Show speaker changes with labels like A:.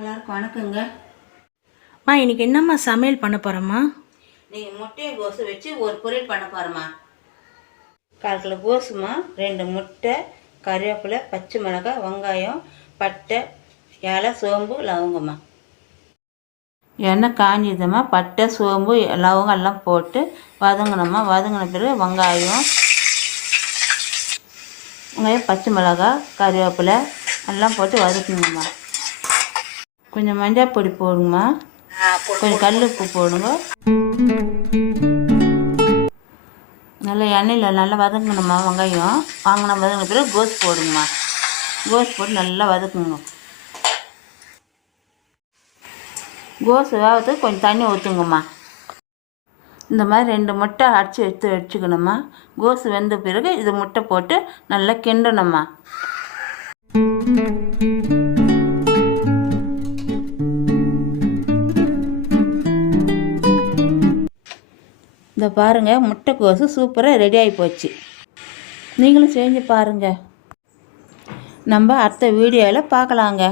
A: எல்லாருக்கும் வணக்கங்க.
B: அம்மா இன்னைக்கு என்னம்மா சமையல் பண்ண போகிறோம்மா
A: நீங்கள் முட்டையை கோசு வச்சு ஒரு பொரியல் பண்ண போகிறோம்மா கால் கிலோ கோசுமா ரெண்டு முட்டை கறிவேப்பிலை பச்சை மிளகாய் வெங்காயம் பட்டை ஏலை சோம்பு லவங்கம்மா. எண்ணெய் காஞ்சதும்மா பட்டை சோம்பு லவங்கம் எல்லாம் போட்டு வதங்கணும்மா வதங்கின பிறகு வெங்காயம் வெங்காயம் பச்சை மிளகாய் கறிவேப்பிலை எல்லாம் போட்டு வதக்கணுங்கம்மா கொஞ்சம் மஞ்சள் பொடி போடுங்கம்மா. கொஞ்சம் கல் உப்பு போடுங்க. நல்லா எண்ணெயில் நல்லா வதங்கணும்மா வெங்காயம். வாங்கின வதங்கின பிறகு கோஸ் போடுங்கம்மா. கோஸ் போட்டு நல்லா வதக்குங்க. கோஸ் வேகத்துக்கு கொஞ்சம் தண்ணி ஊற்றுங்கம்மா இந்த மாதிரி ரெண்டு முட்டை அடித்து எடுத்து வச்சுக்கணும்மா. கோஸ் வெந்த பிறகு இது முட்டை போட்டு நல்லா கிண்டணும்மா. இந்த பாருங்கள் முட்டைக்கோசு சூப்பராக ரெடி ஆகி போச்சு. நீங்களும் செஞ்சு பாருங்கள் நம்ம அடுத்த வீடியோவில் பார்க்கலாங்க.